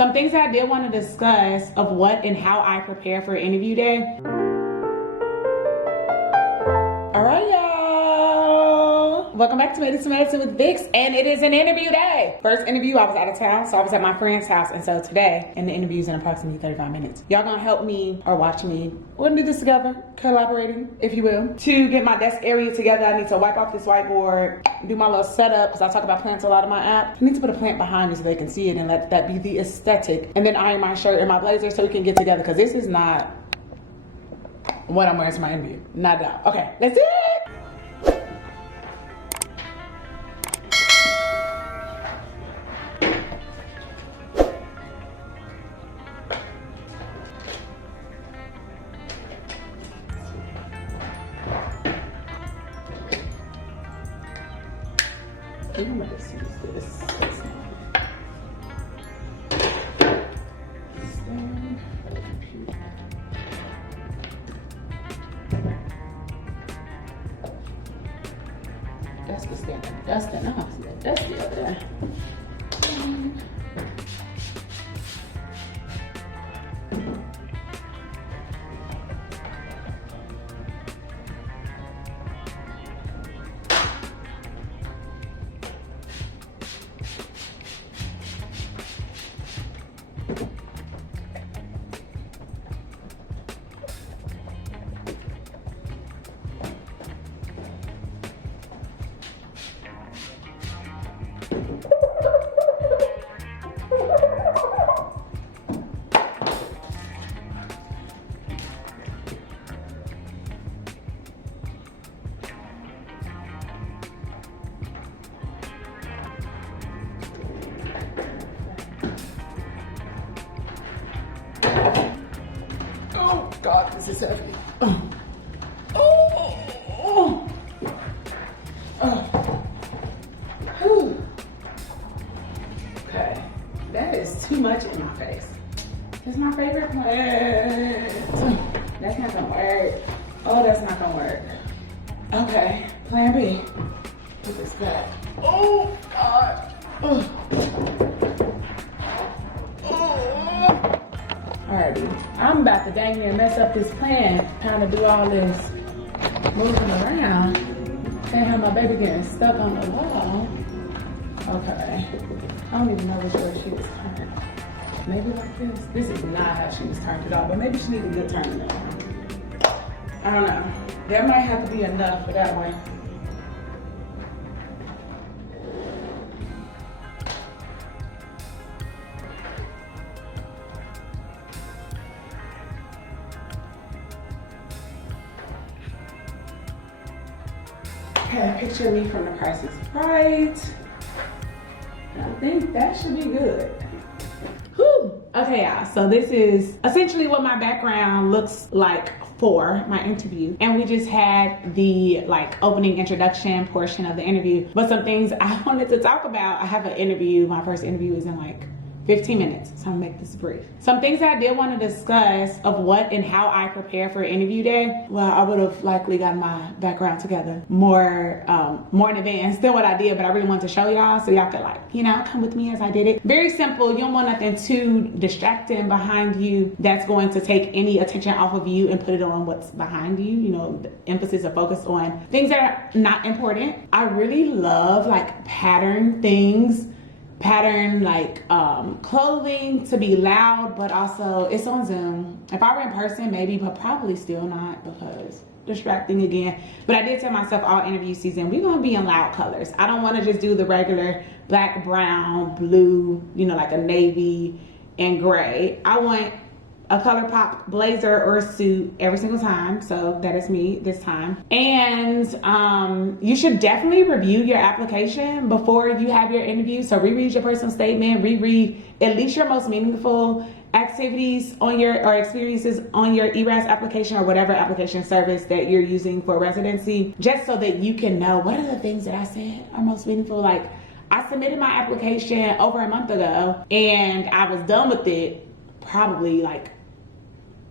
Some things that I did want to discuss of what and how I prepare for interview day. All right, y'all. Welcome back to Midday Medicine with Vix, and it is an interview day. First interview, I was out of town, so I was at my friend's house, and so today, and the interview's in approximately 35 minutes. Y'all gonna help me or watch me. We're gonna do this together, collaborating, if you will. To get my desk area together, I need to wipe off this whiteboard, do my little setup, because I talk about plants a lot in my app. I need to put a plant behind me so they can see it and let that be the aesthetic. And then iron my shirt and my blazer so we can get together, because this is not what I'm wearing to my interview. Not doubt. Okay, let's do it. I'm gonna just use this. That's the standard. Dustin. I don't see that dusty over there. God, this is heavy. Okay, that is too much in my face. It's my favorite plant. That's not gonna work. Oh, that's not gonna work. Okay, plan B. Put this back. Oh, God. Alrighty, I'm about to dang near mess up this plant, trying to do all this moving around. Can't have my baby getting stuck on the wall. Okay, I don't even know which way she was turned. Maybe like this. This is not how she was turned at all, but maybe she needs a good turn. I don't know. There might have to be enough for that one. Okay, picture me from The Price is Right. I think that should be good. Whew. Okay, y'all, so this is essentially what my background looks like for my interview. And we just had the opening introduction portion of the interview. But some things I wanted to talk about. I have an interview, my first interview is in 15 minutes, so I'm gonna make this brief. Some things that I did want to discuss of what and how I prepare for interview day. Well, I would have likely gotten my background together more in advance than what I did, but I really wanted to show y'all so y'all could come with me as I did it. Very simple. You don't want nothing too distracting behind you that's going to take any attention off of you and put it on what's behind you. You know, the emphasis or focus on things that are not important. I really love pattern things. Pattern clothing to be loud, but also it's on Zoom. If I were in person, maybe, but probably still not because distracting again. But I did tell myself all interview season, we're gonna be in loud colors. I don't wanna just do the regular black, brown, blue, like a navy and gray. I want a color pop blazer or a suit every single time. So that is me this time. And you should definitely review your application before you have your interview. So reread your personal statement, reread at least your most meaningful activities on or experiences on your ERAS application or whatever application service that you're using for residency, just so that you can know what are the things that I said are most meaningful. I submitted my application over a month ago and I was done with it probably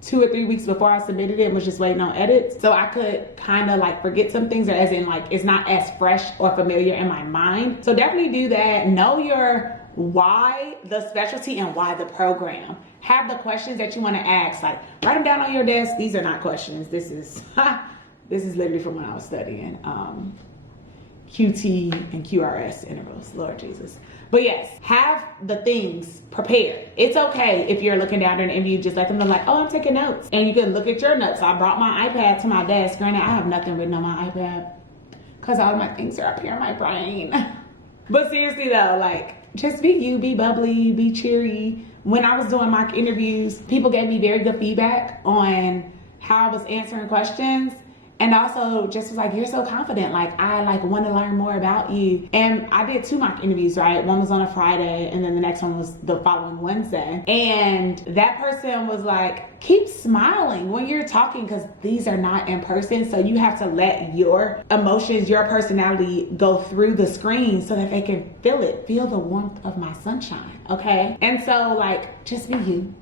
2 or 3 weeks before I submitted it and was just waiting on edits. So I could kind of forget some things, or as in it's not as fresh or familiar in my mind. So definitely do that. Know your why the specialty and why the program. Have the questions that you want to ask, like write them down on your desk. These are not questions. This is literally from when I was studying QT and QRS intervals, Lord Jesus. But yes, have the things prepared. It's okay if you're looking down during an interview, just let them know like, oh, I'm taking notes. And you can look at your notes. I brought my iPad to my desk. Granted, I have nothing written on my iPad because all my things are up here in my brain. But seriously though, like, just be you, be bubbly, be cheery. When I was doing mock interviews, people gave me very good feedback on how I was answering questions. And also just was like, you're so confident. Like, I like want to learn more about you. And I did 2 mock interviews, right? One was on a Friday and then the next one was the following Wednesday. And that person was like, keep smiling when you're talking because these are not in person. So you have to let your emotions, your personality go through the screen so that they can feel it. Feel the warmth of my sunshine, okay? And so like, just be you.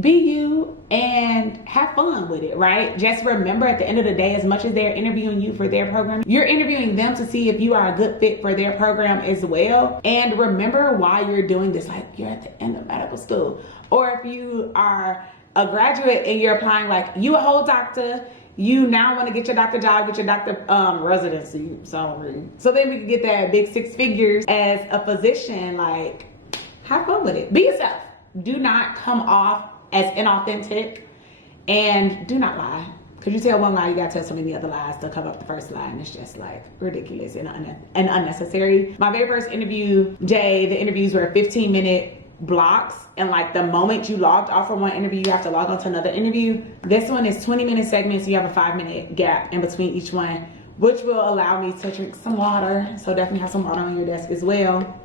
Be you and have fun with it, right? Just remember at the end of the day, as much as they're interviewing you for their program, you're interviewing them to see if you are a good fit for their program as well. And remember why you're doing this. Like, you're at the end of medical school. Or if you are a graduate and you're applying, like you a whole doctor, you now want to get your doctor job, get your doctor residency salary. So then we can get that big 6 figures as a physician. Like, have fun with it. Be yourself. Do not come off as inauthentic, and do not lie. Because you tell one lie, you gotta tell so many other lies to cover up the first lie, and it's just like ridiculous and unnecessary. My very first interview day, the interviews were 15-minute blocks, and like the moment you logged off from one interview, you have to log on to another interview. This one is 20-minute segments, so you have a 5-minute gap in between each one, which will allow me to drink some water. So definitely have some water on your desk as well.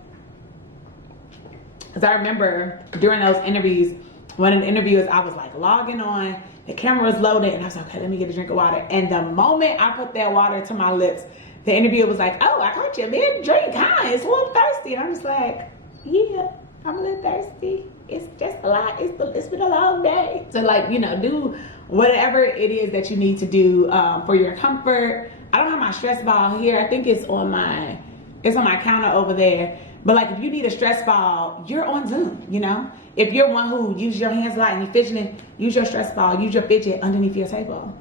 Because I remember during those interviews, one of the interviewers, I was like logging on, the camera was loaded, and I was like, okay, let me get a drink of water. And the moment I put that water to my lips, the interviewer was like, oh, I caught you mid-drink, huh? It's a little thirsty. And I'm just like, yeah, I'm a little thirsty. It's just a lot, it's been a long day. So like, you know, do whatever it is that you need to do for your comfort. I don't have my stress ball here. I think it's on my counter over there. But like, if you need a stress ball, you're on Zoom, you know? If you're one who uses your hands a lot and you're fidgeting, use your stress ball, use your fidget underneath your table.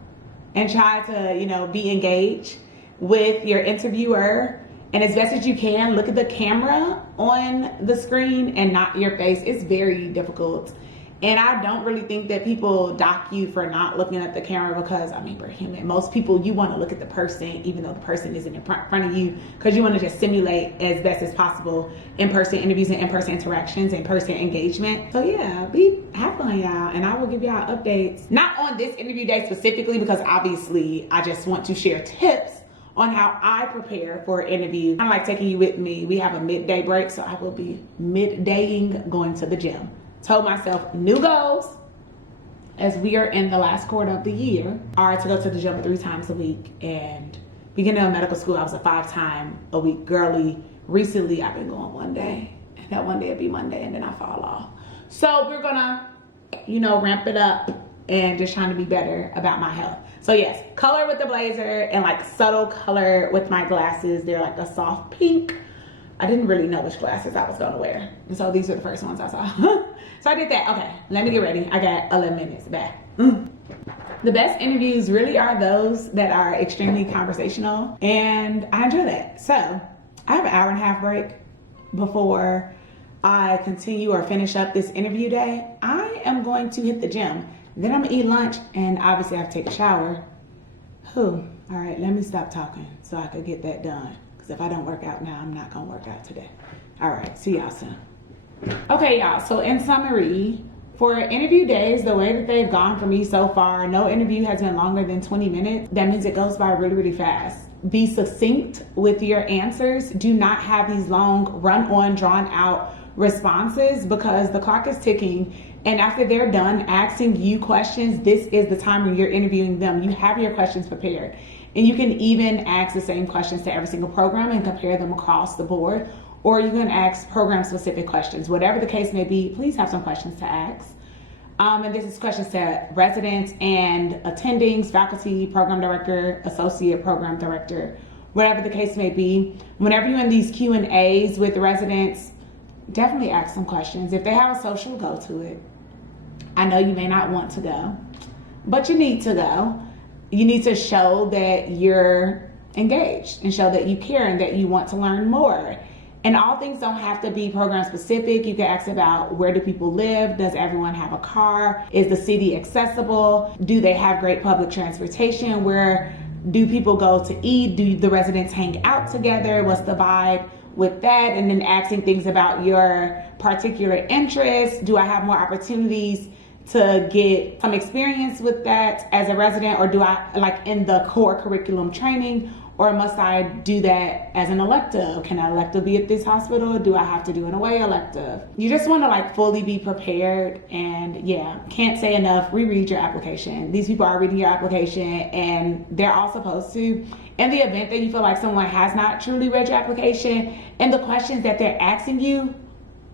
And try to, you know, be engaged with your interviewer. And as best as you can, look at the camera on the screen and not your face. It's very difficult. And I don't really think that people dock you for not looking at the camera because, I mean, we're human. Most people, you want to look at the person even though the person isn't in front of you because you want to just simulate as best as possible in-person interviews and in-person interactions, in-person engagement. So yeah, have fun, y'all. And I will give y'all updates. Not on this interview day specifically because obviously I just want to share tips on how I prepare for an interview. I'm like taking you with me. We have a midday break, so I will be middaying going to the gym. Told myself new goals as we are in the last quarter of the year are to go to the gym 3 times a week. And beginning of medical school, I was a 5-time-a-week girly. Recently, I've been going one day, and that one day will be Monday, and then I fall off. So we're gonna, you know, ramp it up and just trying to be better about my health. So yes, color with the blazer and like subtle color with my glasses. They're like a soft pink. I didn't really know which glasses I was gonna wear. And so these are the first ones I saw. So I did that. Okay, let me get ready. I got 11 minutes back. The best interviews really are those that are extremely conversational, and I enjoy that. So I have an 1.5 hour break before I continue or finish up this interview day. I am going to hit the gym. Then I'm gonna eat lunch, and obviously I have to take a shower. All right, let me stop talking so I could get that done. If I don't work out now, I'm not gonna work out today. All right, see y'all soon. Okay, y'all, so in summary, for interview days, the way that they've gone for me so far, no interview has been longer than 20 minutes. That means it goes by really, really fast. Be succinct with your answers. Do not have these long, run-on, drawn-out responses because the clock is ticking. And after they're done asking you questions, this is the time when you're interviewing them. You have your questions prepared. And you can even ask the same questions to every single program and compare them across the board. Or you can ask program-specific questions. Whatever the case may be, please have some questions to ask. And this is questions to residents and attendings, faculty, program director, associate program director, whatever the case may be. Whenever you're in these Q&As with residents, definitely ask some questions. If they have a social, go to it. I know you may not want to go, but you need to go. You need to show that you're engaged and show that you care and that you want to learn more. And all things don't have to be program specific. You can ask about, where do people live? Does everyone have a car? Is the city accessible? Do they have great public transportation? Where do people go to eat? Do the residents hang out together? What's the vibe with that? And then asking things about your particular interests. Do I have more opportunities to get some experience with that as a resident, or do I, like in the core curriculum training, or must I do that as an elective? Can an elective be at this hospital? Do I have to do an away elective? You just want to like fully be prepared. And yeah, can't say enough, reread your application. These people are reading your application, and they're all supposed to. In the event that you feel like someone has not truly read your application and the questions that they're asking you,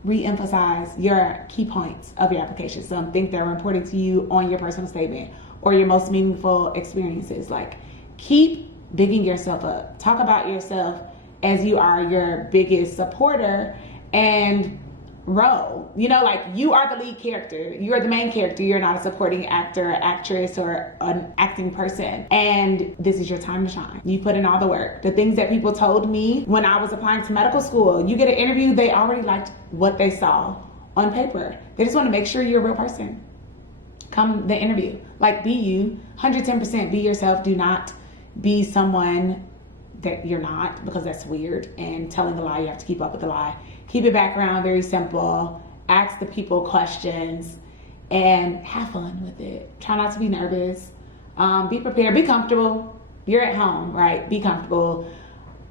re-emphasize your key points of your application. Some things that are important to you on your personal statement or your most meaningful experiences. Like, keep bigging yourself up. Talk about yourself as you are your biggest supporter, and role. You know, like, you are the lead character. You're the main character. You're not a supporting actor, actress, or an acting person. And this is your time to shine. You put in all the work. The things that people told me when I was applying to medical school, you get an interview, they already liked what they saw on paper. They just want to make sure you're a real person. Come the interview. Like, be you. 110% be yourself. Do not be someone that you're not, because that's weird. And telling a lie, you have to keep up with the lie. Keep your background very simple. Ask the people questions and have fun with it. Try not to be nervous. Be prepared. Be comfortable. You're at home, right? Be comfortable.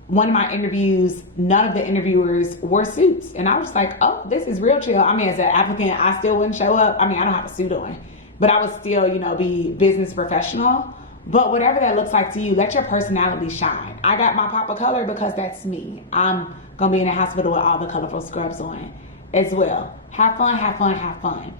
One of my interviews, none of the interviewers wore suits. And I was like, oh, this is real chill. I mean, as an applicant, I still wouldn't show up. I mean, I don't have a suit on, but I would still, you know, be business professional. But whatever that looks like to you, let your personality shine. I got my pop of color because that's me. I'm gonna be in a hospital with all the colorful scrubs on as well. Have fun, have fun, have fun.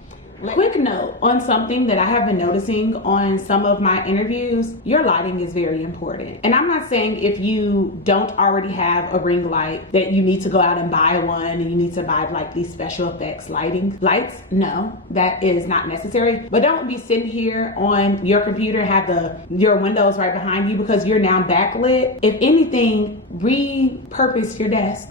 Quick note on something that I have been noticing on some of my interviews: your lighting is very important. And I'm not saying if you don't already have a ring light that you need to go out and buy one and you need to buy like these special effects lights. No, that is not necessary. But don't be sitting here on your computer, have your windows right behind you because you're now backlit. If anything, repurpose your desk.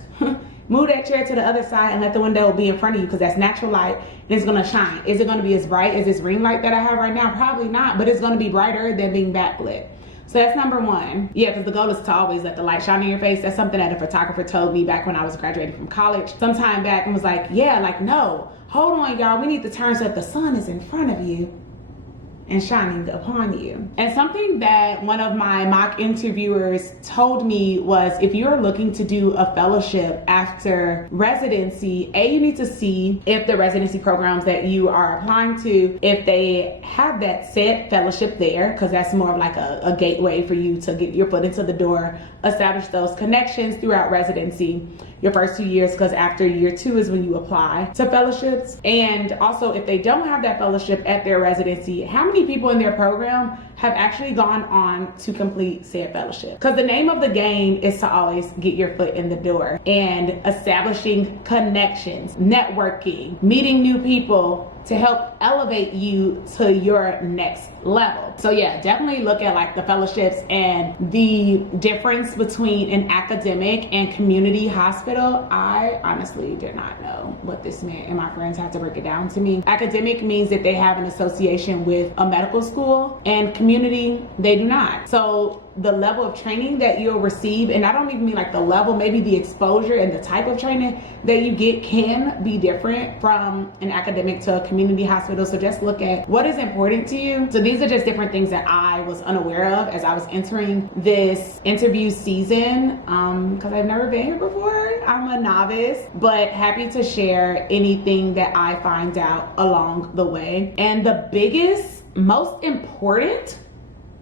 Move that chair to the other side and let the window be in front of you, because that's natural light and it's gonna shine. Is it gonna be as bright as this ring light that I have right now? Probably not, but it's gonna be brighter than being backlit. So that's number one. Yeah, because the goal is to always let the light shine in your face. That's something that a photographer told me back when I was graduating from college some time back, and was like, yeah, like, no, hold on, y'all. We need to turn so that the sun is in front of you and shining upon you. And something that one of my mock interviewers told me was, if you're looking to do a fellowship after residency, you need to see if the residency programs that you are applying to, if they have that said fellowship there, because that's more of like a gateway for you to get your foot into the door, establish those connections throughout residency, your first 2 years, because after year 2 is when you apply to fellowships. And also, if they don't have that fellowship at their residency, how many people in their program have actually gone on to complete said fellowship? Because the name of the game is to always get your foot in the door and establishing connections, networking, meeting new people to help elevate you to your next level. So yeah, definitely look at like the fellowships and the difference between an academic and community hospital. I honestly did not know what this meant, and my friends had to break it down to me. Academic means that they have an association with a medical school, and community, they do not. So the level of training that you'll receive, and I don't even mean like the level, maybe the exposure and the type of training that you get can be different from an academic to a community hospital. So just look at what is important to you. So these are just different things that I was unaware of as I was entering this interview season, because I've never been here before. I'm a novice, but happy to share anything that I find out along the way. And the biggest, most important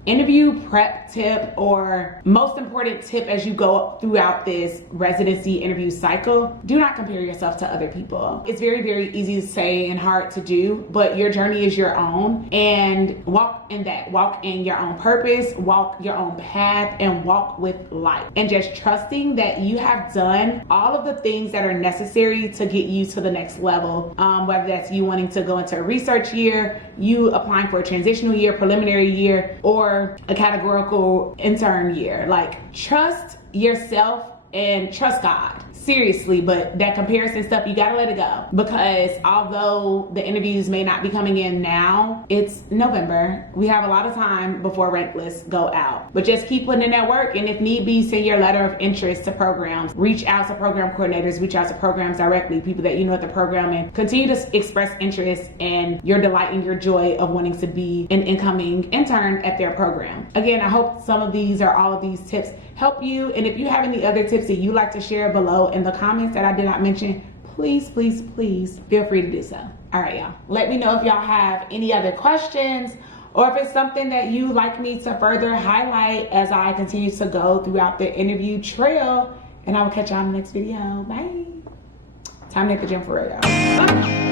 interview prep tip or most important tip as you go throughout this residency interview cycle: do not compare yourself to other people. It's very, very easy to say and hard to do, but your journey is your own, and walk in that. Walk in your own purpose, walk your own path, and walk with life. And just trusting that you have done all of the things that are necessary to get you to the next level. Whether that's you wanting to go into a research year, you applying for a transitional year, preliminary year, or a categorical intern year. Like, trust yourself and trust God. Seriously, but that comparison stuff, you gotta let it go, because although the interviews may not be coming in now, it's November. We have a lot of time before rank lists go out, but just keep putting in that work. And if need be, send your letter of interest to programs, reach out to program coordinators, reach out to programs directly, people that you know at the program, and continue to express interest and your delight and your joy of wanting to be an incoming intern at their program. Again, I hope some of these or all of these tips help you. And if you have any other tips that you like to share below in the comments that I did not mention, please feel free to do so. All right, y'all, let me know if y'all have any other questions, or if it's something that you like me to further highlight as I continue to go throughout the interview trail. And I will catch y'all in the next video. Bye. Time to hit the gym for real, y'all. Bye.